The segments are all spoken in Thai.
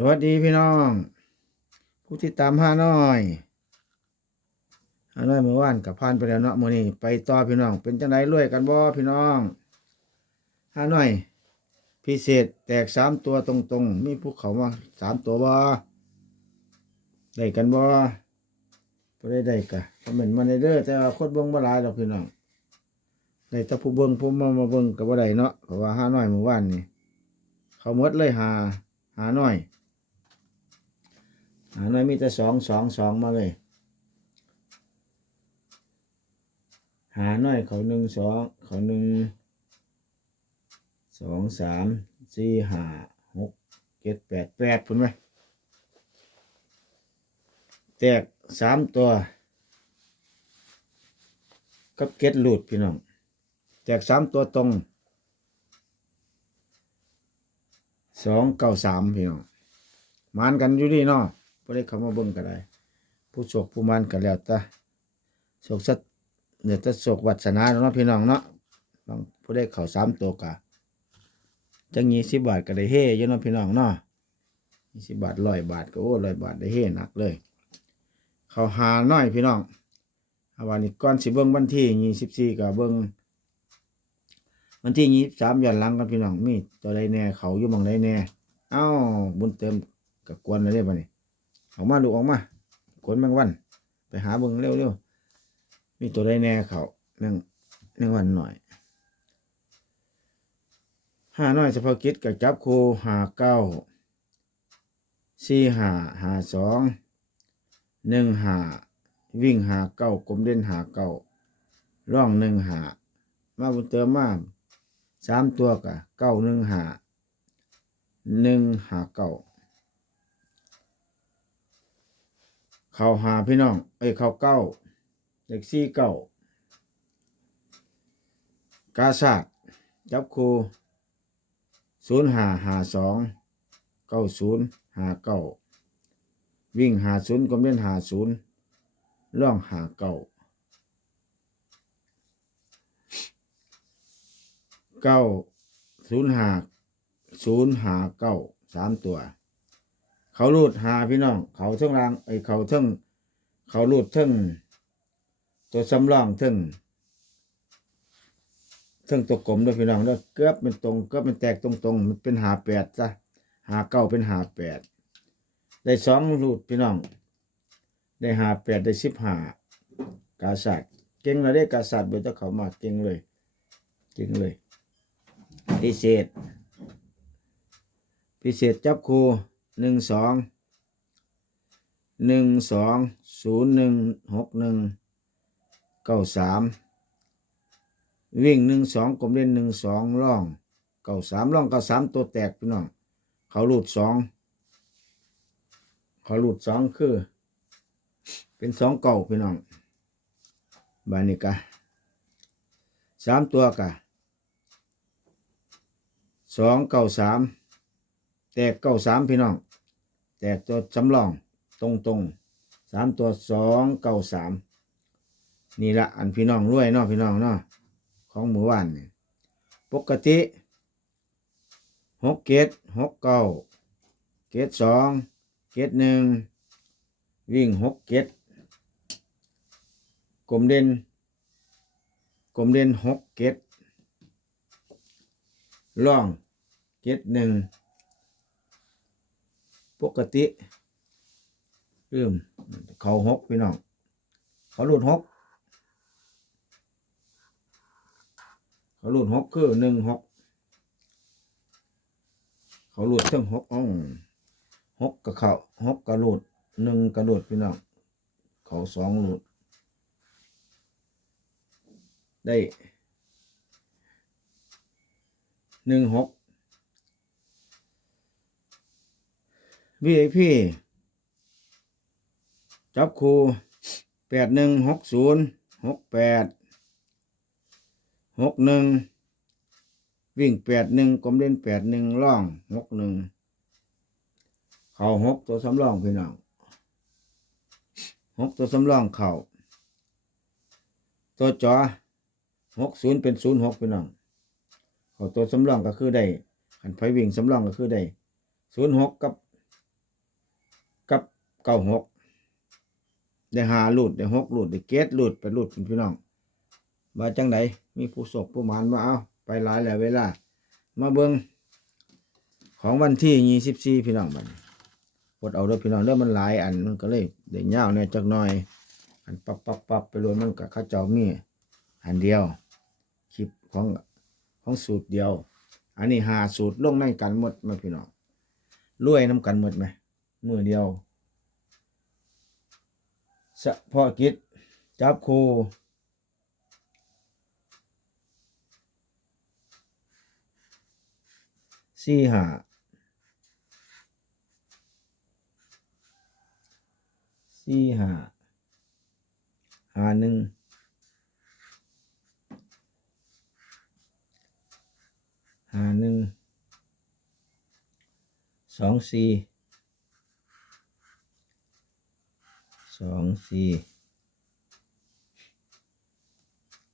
สวัสดีพี่น้อง ผู้ที่ตามห้าน้อยห้าน้อยเมื่อวานกับพานไปแล้วเนาะมื้อนี้ไปต่อพี่น้อง เป็นจังไดรวยกันบ่พี่น้องห้าน้อย พิเศษแตกสามตัวตรงๆ มีภูเขามาสามตัวบ่ได้กันบ่บ่ได้ได้กะคอมเมนต์มาในเด้อแต่ว่าคนเบิ่งบ่หลายดอกพี่น้องได้แต่ผู้เบิ่งผู้มามาเบิ่งก็บ่ได้เนาะเพราะว่าห้าน้อยเมื่อวานนี่เขาหมดเลยหาหาน้อย หาน้อยมีแต่สองสองสองมาเลย หาน้อยเขาหนึ่งสองเขาหนึ่งสองสามสี่ห้าหกเจ็ดแปดแปดพุ่นไหมแตกสามตัวกับเก็ดหลุดพี่น้อง แตกสามตัวตรงสองเก้าสามพี่น้องมานกันอยู่นี่เนาะ บ่ได้เข้ามาเบิ่งก็ได้ผู้โชคผู้มันก็แล้วแต่โชคสัตเนี่ยแต่โชควัสนาเนาะพี่น้องเนาะบางผู้ได้เข้าสามตัวกะจังยี่สิบบาทก็ได้เฮอยู่เนาะพี่น้องเนาะยี่สิบบาทร้อยบาทก็โอ้ร้อยบาทได้เฮหนักเลย เขาหาน้อยพี่น้องอาวันนี้ก่อนสิเบิ่งวันที่ยี่สิบสี่ก็เบิ่งวันที่ยี่สามย้อนหลังกันพี่น้องมีตัวใดแน่เขาอยู่มองใดแน่เอ้าบุญเติมกับกวนเลยได้ปะนี่ ออกมาดูออกมาขนแมงวัน ไปหาเบิ่งเร็วเร็วมีตัวใดแน่เขาแมงแมงวันหน่อยห้าน้อยเฉพาะกิจกับจับคูหาเก้าสี่หาหาสองหนึ่งหาวิ่งหาเก้ากลมเด่นหาเก้าร่องหนึ่งหามาบุญเติมมาสามตัวกะเก้าหนึ่งหาหนึ่งหาเก้า เข้าหาพี่น้อง เอ้ยเข้าเก้าเด็กซี่เก้ากาซาดจับครูศูนย์หาหาสองเก้าศูนย์หาเก้าวิ่งหาศูนย์กลมเล่นหาศูนย์ล่องหาเก้าเก้าศูนย์หาศูนย์หาเก้าสามตัว เขารูดหาพี่น้อง เขาเทิงรางไอ้เขาเทิงเขารูดเทิงตัวสำรองเทิงเทิงตัวกลมด้วยพี่น้องแล้วเกือบเป็นตรงเกือบเป็นแตกตรงตรงๆมันเป็นหาแปดจ้ะหาเก้าเป็นหาแปดได้สองรูดพี่น้อง ได้หาแปดได้สิบหากาสัตว์เก่งเลยได้กาสัตว์เบอร์จะเขามาเก่งเลยเก่งเลย พิเศษ พิเศษจับครู หนึ่งสองหนึ่งสองศูนย์หนึ่งหกหนึ่งเก้าสามวิ่งหนึ่งสองกลมเล่นหนึ่งสองล่องเก้าสามล่องเก้าสามตัวแตกพี่น้องเขาหลุดสองเขาหลุดสองคือ เป็นสองเก่าพี่น้องบานิกะสามตัวกะสองเก้าสามแตกเก้าสามพี่น้อง แตกตัวสำรองตรงตรงๆสามตัวสองเก้าสามนี่ละอันพี่น้องรวยเนาะพี่น้องเนาะของหมู่บ้านนี่ปกติหกเกตหกเก้าเกตสองเกตหนึ่งวิ่งหกเกตกลมเด่นกลมเด่นหกเกตล่องเกตหนึ่ง ปกติเริ่มเขาหกพี่น้องเขาหลุดหกเขาหลุดหกคือหนึ่งหกเขาหลุดทั้งหกอ๋องหกกับเขาหกกระหลุดหนึ่งกระหลุดพี่น้องเขาสองหลุด ได้หนึ่งหก VIP จับครูแปดหนึ่งหกศูนย์หกแปดหกหนึ่งวิ่งแปดหนึ่งกลมเล่นแปดหนึ่งล่องหกหนึ่งเข่าหกตัวสำรองพี่น้องหกตัวสำรองเข่าตัวจอหกศูนย์เป็นศูนย์หกพี่น้องเขาตัวสำรองก็คือได้ขันไฟวิ่งสำรองก็คือได้ศูนย์หกกับ เก้าหกได้หาหลุดได้หกหลุดได้เกตหลุดไปหลุดพี่น้องว่าจังไดมีผู้ศกผู้มานมาเอาไปหลายแล้วเวลา มาเบิงของวันที่ยี่สิบสี่พี่น้องบัดนี้กดเอาด้วยพี่น้องเด้องมันหลายอันมันก็เลยเดี๋ยวยาเนี่ยจักหน่อย อันปับปับปับไปรวมมันกับข้าเจ้ามีอันเดียวคลิปของของสูตรเดียว อันนี้หาสูตรลงในกันหมดไหมาพี่น้องรวยน้ำกันหมดไหมมือเดียว เฉพาะกิจ จับคูสี่หาสี่หาหาหนึ่งหาหนึ่งสองสี่ สองสี่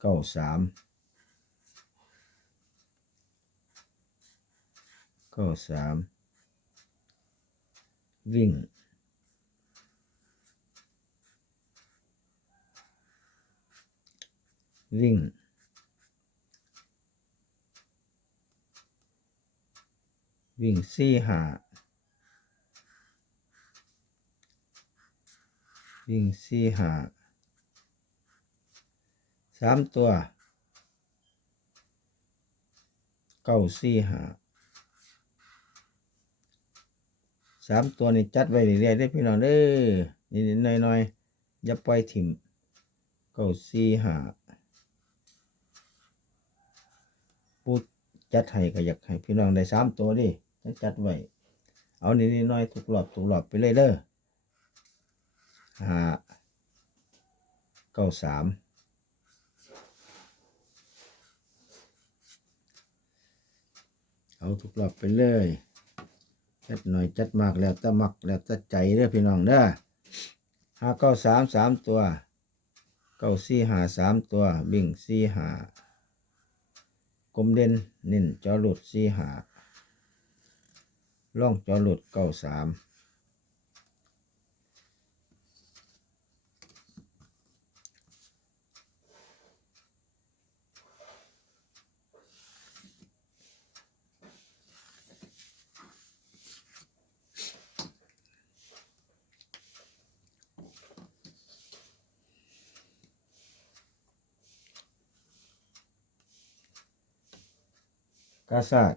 เก้าสามเก้าสามวิ่งวิ่งวิ่งสี่หา วิ่งสี่หาสามตัวเก้าสี่หาสามตัวนี่จัดไว้เรื่อยๆได้พี่น้องเด้อนิดๆหน่อยๆอย่าปล่อยถิ่มเก้าสี่หาปูจัดให้ก็อยากให้พี่น้องได้สามตัวดิจังจัดไว้เอานิดๆหน่อยๆทุกรอบทุกรอบไปเลยเด้อ ห้าเก้าสามเอาทุกรอบไปเลยจัดหน่อยจัดมากแล้วแต่มักแล้วแต่ใจเด้อพี่น้องเด้อห้าเก้าสามสามตัวเก้าสี่หาสามตัวบิ่งสี่หากลมเด่นเน้นจอหลุดสี่หาล่องจอหลุดเก้าสาม กาซาด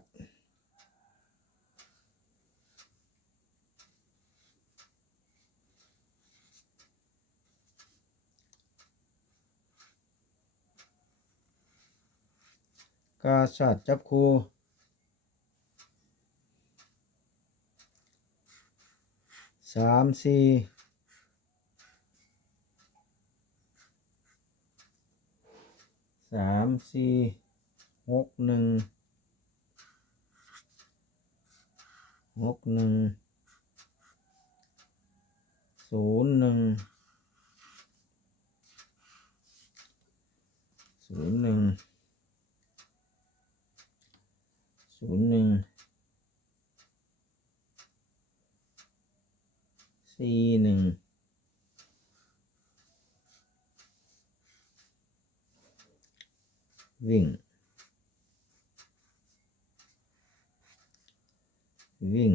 กาซาดจับคูสามสี่สามสี่หกหนึ่ง หกหนึ่งศูนย์หนึ่งศูนย์หนึ่งศูนย์หนึ่งสี่หนึ่งวิ่ง วิ่ง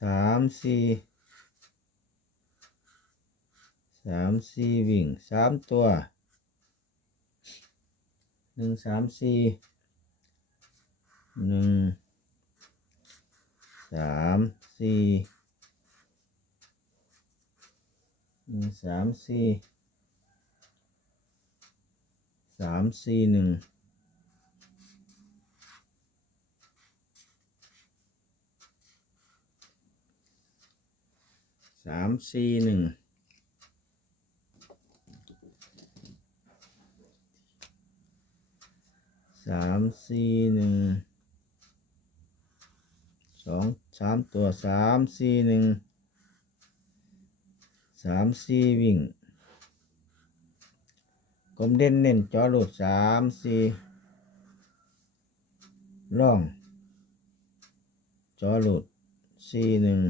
สามสี่สามสี่วิ่งสามตัวหนึ่งสามสี่หนึ่งสามสี่หนึ่งสามสี่สามสี่หนึ่ง สามสี่หนึ่งสามสี่หนึ่งสองสามตัวสามสี่หนึ่งสามสี่วิ่งกลมเด่นเน้นจอหลุดสามสี่ล่องจอหลุดสี่หนึ่ง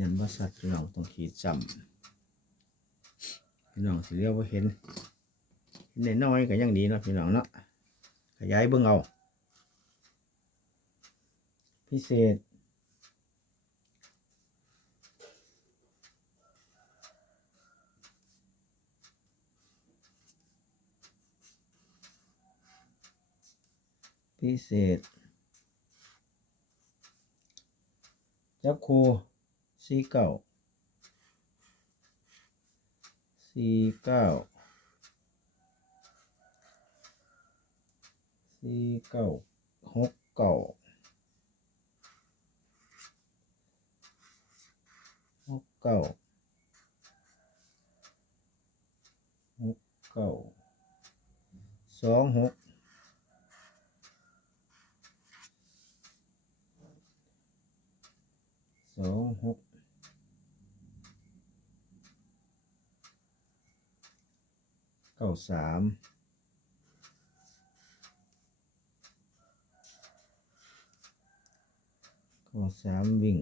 ยันว่าสัตว์เราต้องขีดจำพี่น้องสิเรียกว่าเห็นเห็นน้อยก็ยังดีเนาะพี่น้องเนาะขยายเบิ่งเอา พิเศษพิเศษจับครู สี่เก้าสี่เก้าสี่เก้าหกเก้าหกเก้าหกเก้าสองหกสองหก เก้าสามเก้าสามวิ่ง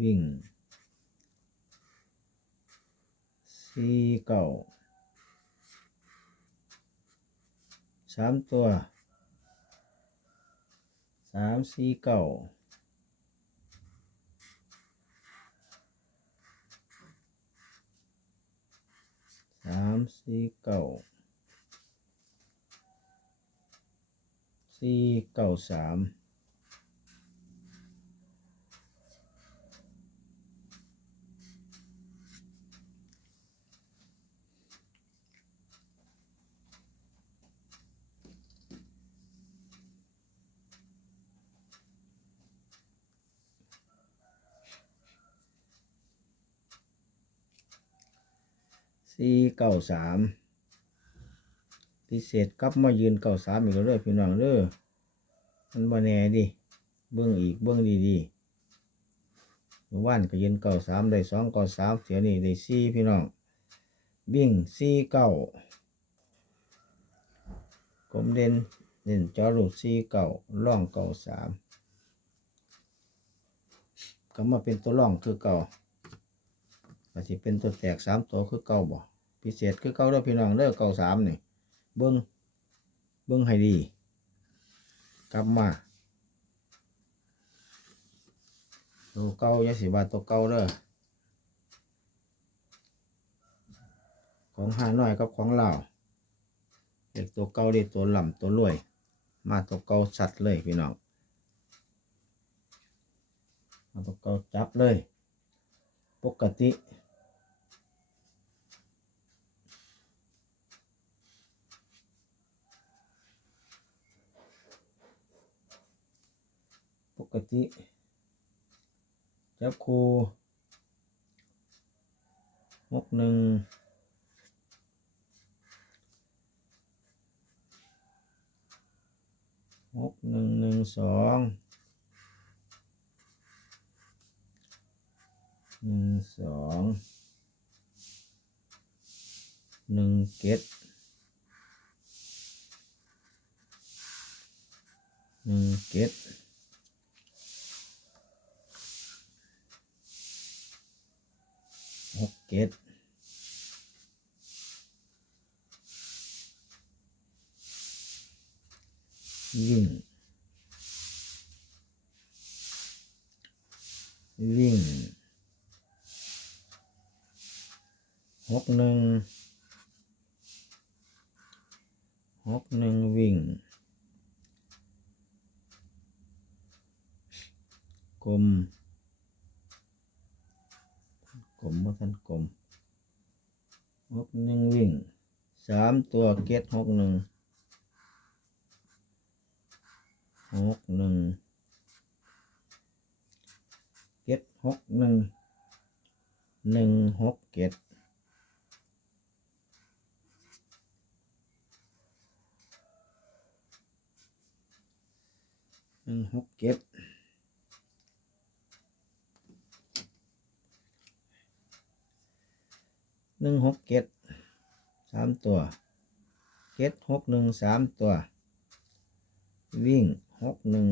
วิ่งสี่เก้าสามตัวสามสี่เก้าามสี่เก้าสี่เก้าสาม สี่เก้าสามพิเศษกลับมายืนเก้าสามอีกแล้วเด้อพี่น้องเด้อมันบ่แน่ดิเบื้องอีกเบื้องดีๆเมื่อวานก็ยืนเก้าสามได้สองเก้าสามเสียนี่ได้สี่พี่น้องบิ่งสี่เก้ากลมเด่นเด่นจอรูดสี่เก้าล่องเก้าสามก็มาเป็นตัวล่องคือเก่า อาจจะเป็นตัวแตกสามตัวคือเก่าบ่พิเศษคือเก่าเด้อพี่น้องเด้อเก่าสามนี่เบิ้งเบิ้งให้ดี กลับมาตัวเก่าอย่าสิว่าตัวเก่าเด้อของหาน้อยกับของเราเด็กตัวเก่าเด็กตัวหล่ำตัวรวย มาตัวเก่าชัดเลยพี่น้องมาตัวเก่าจับเลย ปกติ ปกติ จับคูหกหนึ่งหกหนึ่งหนึ่งสองหนึ่งสองหนึ่งเจ็ดหนึ่งเจ็ด หกเจ็ดวิ่ง วิ่งหกหนึ่งหกหนึ่งวิ่ง กลม บ่ทันกลมหกหนึ่งวิ่งสามตัวเกตหกหนึ่งหกหนึ่งเกตหกหนึ่งหนึ่งหกเกตหนึ่งหกเกต หนึ่งหกเจ็ดสามตัวเจ็ดหกหนึ่งสามตัว วิ่งหกหนึ่ง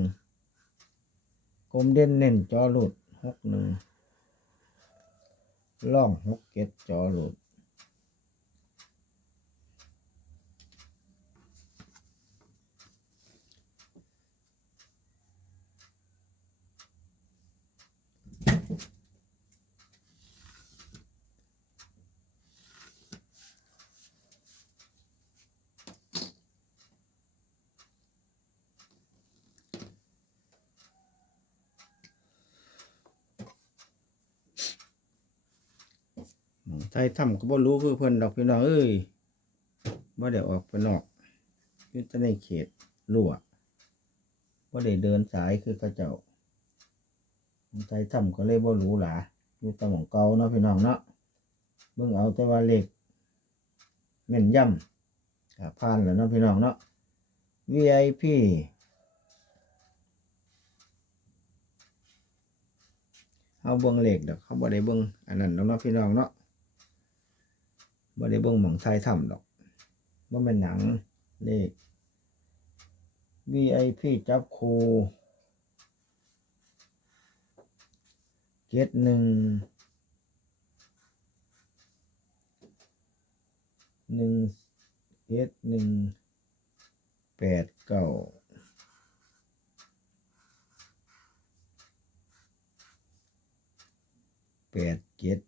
กลมเด่นเน้นจอหลุดหกหนึ่งล่องหกเจ็ดจอหลุด ไทยทำก็บ่รู้คือเพิ่นดอกพี่น้องเอ้ยบ่ได้ออกไปนอกอยู่แต่ในเขตรั้วบ่ได้เดินสายคือเขาเจ้าหม้องไทยทำก็เลยบ่รู้หลาอยู่ต่หมองเก่าเนาะพี่น้องเนาะเบิ่งเอาแต่ว่าเลขแม่นย่ำผ่านแล้วเนาะพี่น้องเนาะ VIP เฮาเบิ่งเลขดอกเขาบ่ได้เบิ่งอันนั้นเนาะพี่น้องเนาะ บ่ได้เบิ่งหม่องไทยทำดอกบ่แม่นหนังเลข VIP จับคูเจ็ดหนึ่งหนึ่งเจ็ดหนึ่งแปดเก้าแปดเจ็ด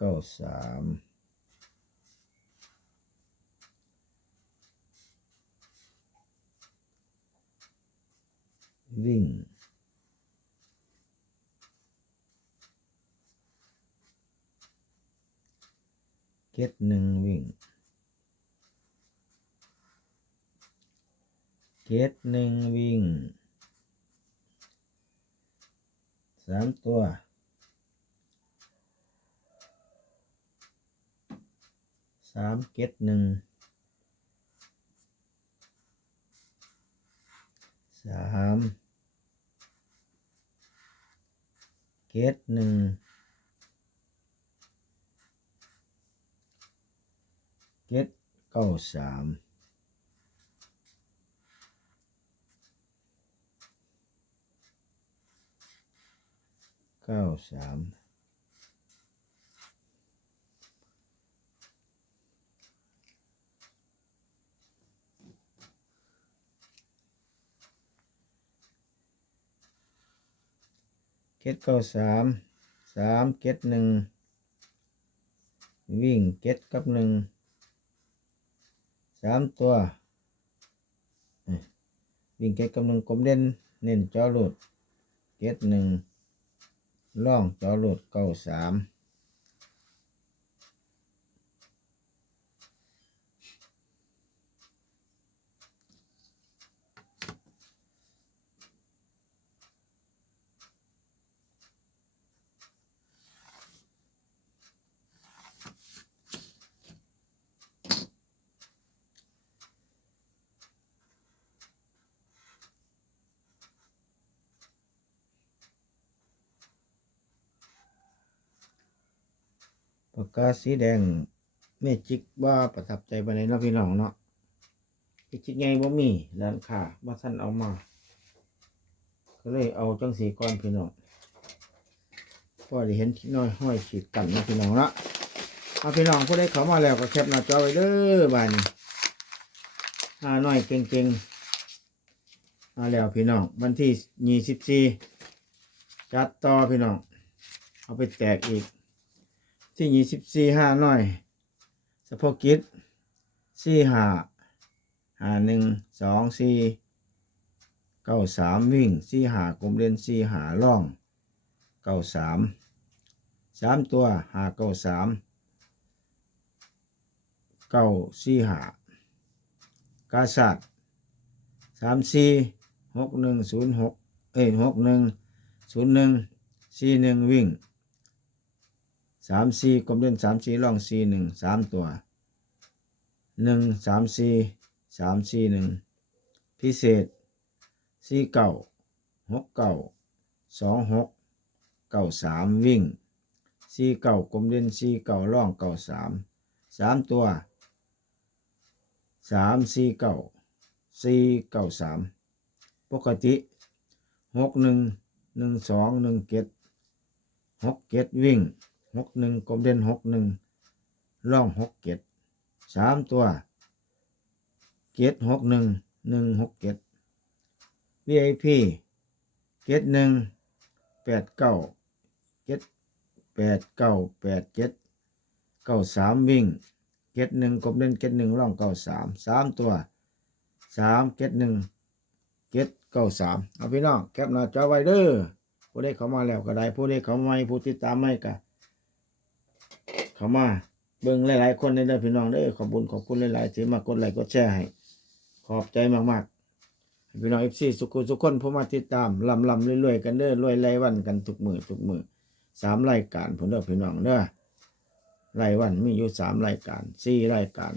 เก้าสามวิ่งเก็ดหนึ่งวิ่งเกตหนึ่งวิ่งสามตัวามเกตหนึ่งสามเกตหนึ่งเกตเก้าสามเก้าสาม ก็ดเก้าสามสามเก็ดหนึ่งวิ่งเก็ดกับหนึ่งสามตัว วิ่งเก็ดกับหนึ่งกลมเด่นเน้นจอหลุดเก็ดหนึ่งล่องจอหลุดเก้าสาม ปากกาสีแดงเมจิกว่าประทับใจไปในเนาะพี่น้องเนาะเมจิกไงบ่มีร้านค้าบ่ทันเอามา ก็เลยเอาจังสีก้อนพี่น้องพอได้เห็นที่น้อยห้อยขีดกันนะพี่น้องเนาะเอาพี่น้องผู้ใดเข้ามาแล้วก็แคปหน้าจอไว้เด้อบ้านนี้หาน้อยเก่งๆมาแล้วพี่น้องวันที่ยี่สิบสี่จัดต่อพี่น้อง เอาไปแตกอีก ที่ยี่สิบสี่ห้าหน่อยสะโพกกิจสี่ห้าห้าหนึ่งสองสี่เก้าสามวิ่งสี่หากลมเล่นสี่หาล่องเก้าสามสามตัวหาเก้าสามเก้าสี่หากาสัตสามสี่หกหนึ่งศูนย์หกเอ้ยหกหนึ่งศูนย์หนึ่งสี่หนึ่งวิ่ง สามสี่กลมเด่นสามสี่ล่องสี่หนึ่งสามตัวหนึ่งสามสี่สามสี่หนึ่งพิเศษสี่เก้าหกเก้าสองหกเก้าสามวิ่งสี่เก้ากลมเด่นสี่เก้าล่องเก้าสามสามตัวสามสี่เก้าสี่เก้าสามปกติหกหนึ่งหนึ่งสองหนึ่งเจ็ดหกเจ็ดวิ่ง หกหนึ่งกลมเด่นหกหนึ่งล่องหกเจ็ดสามตัวเจ็ดหกหนึ่งหนึ่งหกเจ็ด VIP เจ็ดหนึ่งแปดเก้าเจ็ดแปดเก้าแปดเจ็ดเก้าสามวิ่งเจ็ดหนึ่งกลมเด่นเจ็ดหนึ่งร่องเก้าสามสามตัวสามเจ็ดหนึ่งเจ็ดเก้าสามเอาพี่น้องแคปหน้าจอไว้เด้อผู้ได้เข้ามาแล้วก็ได้ผู้ได้เข้ามาใหม่ผู้ติดตามไม่ก็ เข้ามาเบิ่งหลาย ๆ คนในเด้อพี่น้องเด้อขอบุญขอบคุณหลายๆที่มากดไลค์กดแชร์ให้ขอบใจมากๆพี่น้องเอฟซีสุขุสุขคนผู้มาติดตามลำลำเรื่อยๆกันเด้อรวยรายวันกันทุกมือทุกมือสามรายการผมเด้อพี่น้องเด้อรายวันมีอยู่สามรายการสี่รายการ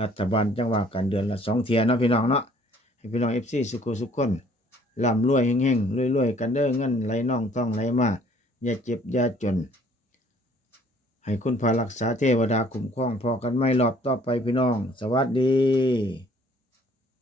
รัฐบาลจังหวะกันเดือนละสองเทียนะพี่น้องเนาะให้พี่น้องเอฟซีสุขุสุขคนลำรวยเฮงๆรวยๆกันเด้อเงินไหลน่องต้องไหลมาอย่าเจ็บอย่าจน ให้คุณพารักษาเทวดาคุ้มครองพอกันไม่หลอบต่อไปพี่น้อง สวัสดี